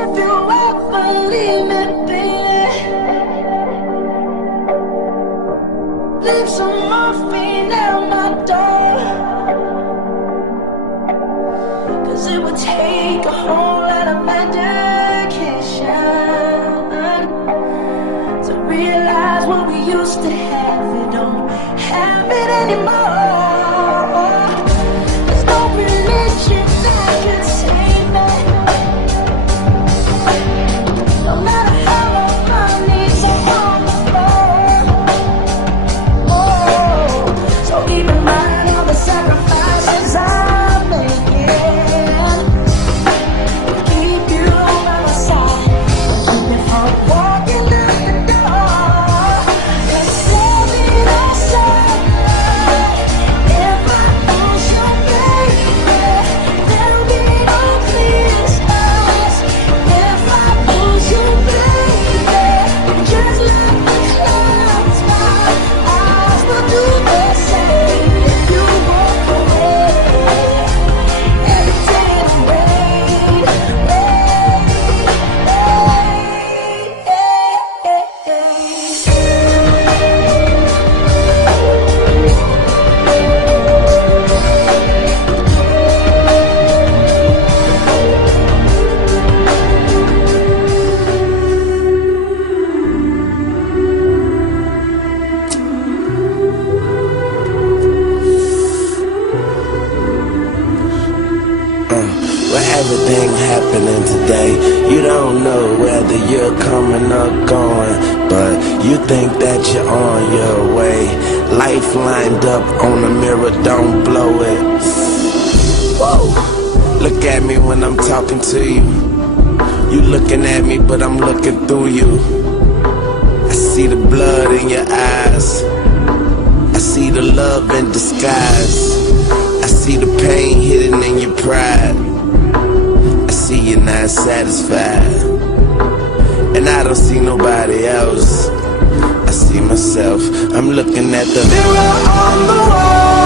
if you ever leave me, baby, leave some morphine at my door. 'Cause it would take a whole lot of medication to realize what we used to have. We don't have it anymore. There's no religion that can save me. No matter how long my knees are on the floor. Oh, so even mind all the sacrifices I'm making to keep you by my side, keep me from walking out the door. Let's save it aside. If I lose you, baby, there'll be no clear skies. If I lose you, baby, just let the clouds by. Eyes will do the same if you walk away. Every day I wait, With everything happening today, you don't know whether you're coming or going, but you think that you're on your way. Life lined up on the mirror, don't blow it. Whoa. Look at me when I'm talking to you. You looking at me, but I'm looking through you. I see the blood in your eyes. I see the love in disguise. I see the pain hidden in your pride. I see you're not satisfied, and I don't see nobody else. I see myself. I'm looking at the mirror on the wall.